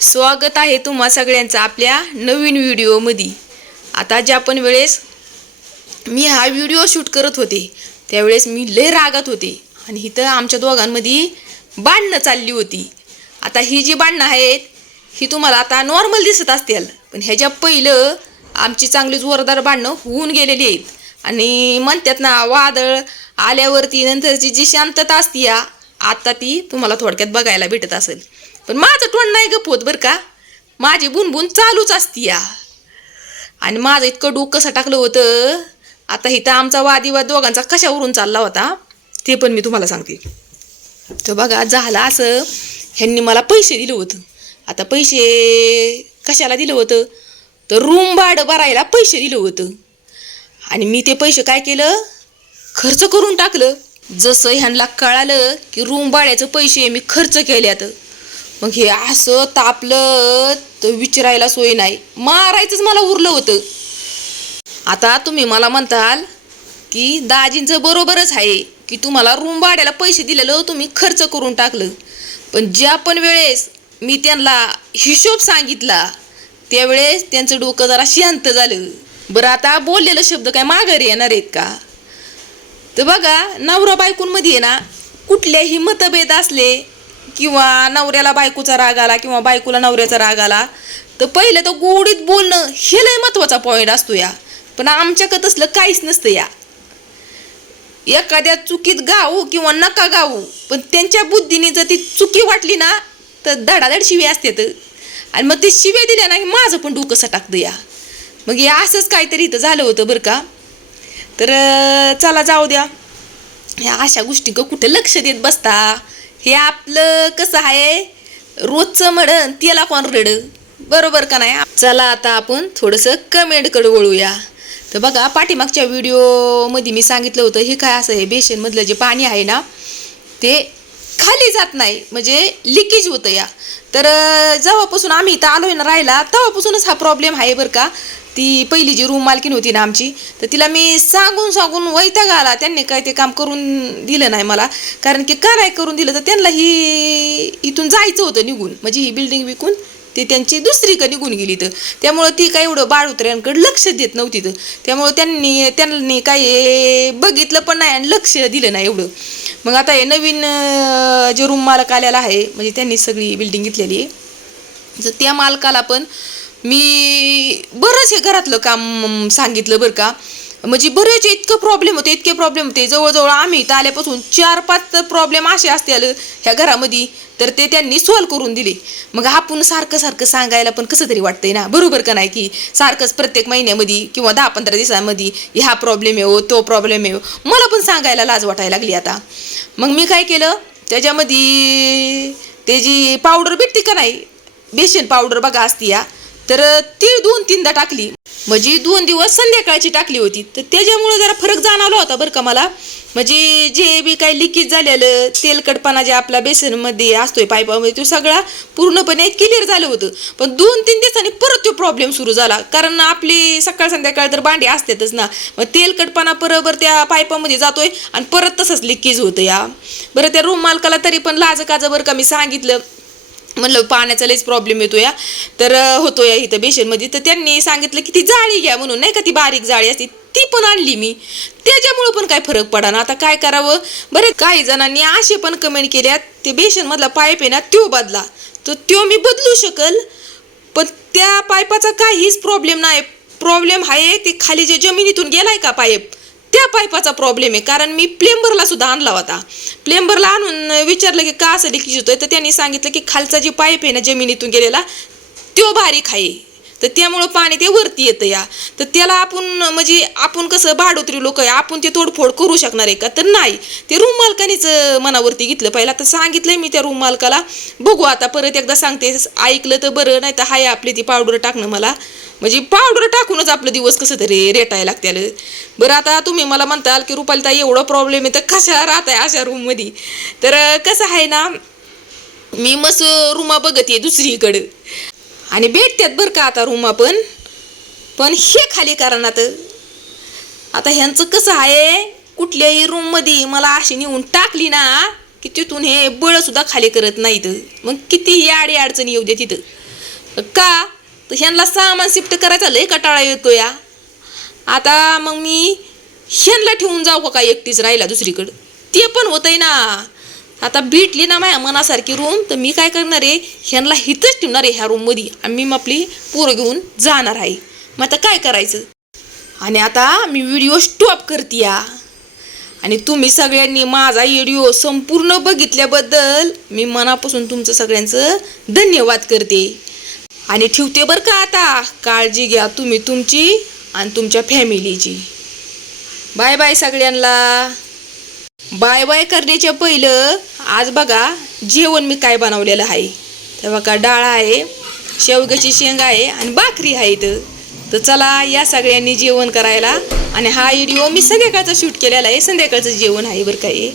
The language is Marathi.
स्वागत आहे तुम्हा सगळ्यांचं आपल्या नवीन व्हिडिओमध्ये। आता ज्या पण वेळेस मी हा व्हिडिओ शूट करत होते त्यावेळेस मी लय रागात होते आणि इथं आमच्या दोघांमध्ये भांडणं चालली होती। आता ही जी भांडणं आहेत ही तुम्हाला आता नॉर्मल दिसत असतील, पण ह्याच्या पहिलं आमची चांगली जोरदार भांडणं होऊन गेलेली आहेत आणि म्हणतात ना, वादळ आल्यावरती नंतरची जी शांतता असते आता ती तुम्हाला थोडक्यात बघायला भेटत असेल। पण माझं तोंड नाही गप होत बरं का, माझी बुनबुन चालूच असती आणि माझं इतकं डोकं कसं टाकलं होतं। आता इथं आमचा वादिवाद दोघांचा कशावरून चालला होता ते पण मी तुम्हाला सांगते। तर बघा, झालं असं, ह्यांनी मला पैसे दिलं होतं। आता पैसे कशाला दिलं होतं तर रूम भाडं भरायला पैसे दिलं होतं आणि मी ते पैसे काय केलं, खर्च करून टाकलं। जसं ह्यांना कळालं की रूम भाड्याचे पैसे मी खर्च केल्यात, मग हे असं तापलं तर विचारायला सोय नाही, मारायचंच मला उरलं होतं। आता तुम्ही मला म्हणताल की दाजींचं बरोबरच आहे की तुम्हाला रूम भाड्याला पैसे दिलेलं तुम्ही खर्च करून टाकलं, पण ज्या पण वेळेस मी त्यांना हिशोब सांगितला त्यावेळेस त्यांचं डोकं जरा शांत झालं। बरं, आता बोललेलं शब्द काय माघारी येणार आहेत का? तर बघा, नवरा बायकोंमध्ये आहे ना, कुठलेही मतभेद असले किंवा नवऱ्याला बायकोचा राग आला किंवा बायकोला नवऱ्याचा राग आला तर पहिलं तर गोडीत बोलणं हे लय महत्वाचा पॉईंट असतो पण आमच्याकडे तसलं काहीच नसतं एखाद्या चुकीत गाऊ किंवा नका गाऊ, पण त्यांच्या बुद्धीने जर ती चुकी वाटली ना तर धडाधड शिव्या असतात आणि मग ते शिव्या दिल्या ना माझं पण डोकं सटाकतं मग हे असंच काहीतरी इथं झालं होतं बरं का। तर चला जाऊ द्या, ह्या अशा गोष्टी कुठे लक्ष देत बसता, हे आपलं कसं आहे, रोजचं मडण त्याला कोण रड, बरोबर का नाही? चला आता आपण थोडंसं कमेंटकडे वळूया। तर बघा, पाठीमागच्या व्हिडिओमध्ये मी सांगितलं होतं हे काय असं आहे, बेशनमधलं जे पाणी आहे ना ते खाली जात नाही, म्हणजे लिकेज होतं तर जेव्हापासून आम्ही इथं आलोय ना राहायला तेव्हापासूनच हा प्रॉब्लेम आहे बरं का। ती पहिली जी रूम मालकीन होती ना आमची, तर तिला मी सांगून वैताग आला, त्यांनी काय ते काम करून दिलं नाही मला। कारण की का नाही करून दिलं तर त्यांना इथून जायचं होतं निघून, म्हणजे ही बिल्डिंग विकून ती त्यांची दुसरीकडे निघून गेली तर त्यामुळं ती काय एवढं बाळउतऱ्यांकडे लक्ष देत नव्हती तर त्यामुळं त्यांनी काही बघितलं पण नाही आणि लक्ष दिलं नाही एवढं। मग आता हे नवीन जे रूम मालक आलेला आहे, म्हणजे त्यांनी सगळी बिल्डिंग घेतलेली आहे, तर त्या मालकाला पण मी बरंच हे घरातलं काम सांगितलं बरं का। म्हणजे बरेच इतके प्रॉब्लेम होते, जवळजवळ आम्ही इथं आल्यापासून 4-5 प्रॉब्लेम असे असतील ह्या घरामध्ये, तर ते त्यांनी सॉल्व्ह करून दिले। मग आपण सारखं सांगायला पण कसं तरी वाटतंय ना, बरोबर का नाही? की सारखंच प्रत्येक महिन्यामध्ये किंवा 10-15 दिवसांमध्ये ह्या प्रॉब्लेम आहे तो प्रॉब्लेम आहे, मला पण सांगायला लाज वाटायला लागली आता। मग मी काय केलं, त्याच्यामध्ये ते जी पावडर भेटते का नाही, बेसन पावडर बघा असती तर ती 2-3दा टाकली, म्हणजे 2 दिवस संध्याकाळची टाकली होती, तर त्याच्यामुळे जरा फरक जाणवला होता बरं का मला। म्हणजे जे बी काही लिकेज झालेलं तेलकटपणा जे आपल्या बेसनमध्ये असतोय पाईपामध्ये तो सगळा पूर्णपणे क्लिअर झालं होतं। पण 2-3 दिवसांनी परत तो प्रॉब्लेम सुरू झाला, कारण आपली सकाळ संध्याकाळ तर भांडी असतातच ना, मग तेलकटपणा बरोबर त्या पाईपामध्ये जातोय आणि परत तसंच लिकेज होतं बरं, त्या रूम मालकाला तरी पण लाजकाचं बरं का मी सांगितलं, म्हणलं पाण्याचा लयच प्रॉब्लेम येतो तर होतोय इथं बेशनमध्ये, तर त्यांनी सांगितलं की ती जाळी घ्या म्हणून, नाही का, ती बारीक जाळी असते ती पण आणली मी, त्याच्यामुळं पण काय फरक पडा ना। आता काय करावं बरं, काही जणांनी असे पण कमेंट केल्यात ते बेशनमधला पाईप आहे ना तो बदला, तर तो मी बदलू शकल, पण त्या पाईपाचा काहीच प्रॉब्लेम नाही। प्रॉब्लेम आहे ते खाली जे जमिनीतून गेलाय का पाईप, त्या पाईपाचा प्रॉब्लेम आहे। कारण मी प्लेंबरला सुद्धा आणला होता, प्लेंबरला आणून विचारलं की का असं लिकेज होतोय, तर त्यांनी सांगितलं की खालचा जे पाईप आहे ना जमिनीतून गेलेला तो बारीक आहे, तर त्यामुळं पाणी ते वरती येतं तर त्याला म्हणजे आपण कसं भाडोत्री लोक आहे, आपण ते तोडफोड करू शकणार आहे का? तर नाही, ते रूम मालकानीच मनावरती घेतलं पहिला। तर सांगितलंय मी त्या रूम मालकाला, बघू आता परत एकदा सांगते, ऐकलं तर बरं, नाही तर हाय आपली ती पावडर टाकणं मला, म्हणजे पावडर टाकूनच आपलं दिवस कसं तरी रेटायला लागते बरं। आता तुम्ही मला म्हणताल की रुपालीताई एवढं प्रॉब्लेम आहे तर कशा राहत आहे अशा रूममध्ये, तर कसं आहे ना, मी मस्त रूमा बघत आहे दुसरीकडं आणि भेटतात बरं का आता रूमा पण हे खाली करणार। आता ह्यांचं कसं आहे, कुठल्याही रूममध्ये मला अशी नेऊन टाकली ना की तिथून हे बळ सुद्धा खाली करत नाहीत, मग कितीही अडी अडचणी येऊ दे तिथं का तर ह्यांना सामान शिफ्ट करायचा लय कटाळा येतो या. आता मग मी ह्यांना ठेवून जाऊ का काय एकटीच राहिला दुसरीकडं, ते पण होतंय ना. आता भेटली ना माझ्या मनासारखी रूम तर मी काय करणार आहे, ह्यांना हिथंच ठेवणार आहे ह्या रूममध्ये आणि मी आपली पोरं घेऊन जाणार आहे. मग आता काय करायचं. आणि आता मी व्हिडिओ स्टॉप करते या. आणि तुम्ही सगळ्यांनी माझा व्हिडिओ संपूर्ण बघितल्याबद्दल मी मनापासून तुमचं सगळ्यांचं धन्यवाद करते. आणि ठेवते बरं का आता. काळजी घ्या तुम्ही तुमची आणि तुमच्या फॅमिलीची. बाय बाय सगळ्यांना. बाय बाय करण्याच्या पहिलं आज बघा जेवण मी काय बनवलेलं आहे. तर बघा डाळ आहे, शेवग्याची शेंग आहे आणि भाकरी आहे. तर चला या सगळ्यांनी जेवण करायला. आणि हा व्हिडिओ मी संध्याकाळचा शूट केलेला आहे, संध्याकाळचं जेवण आहे बरं काय.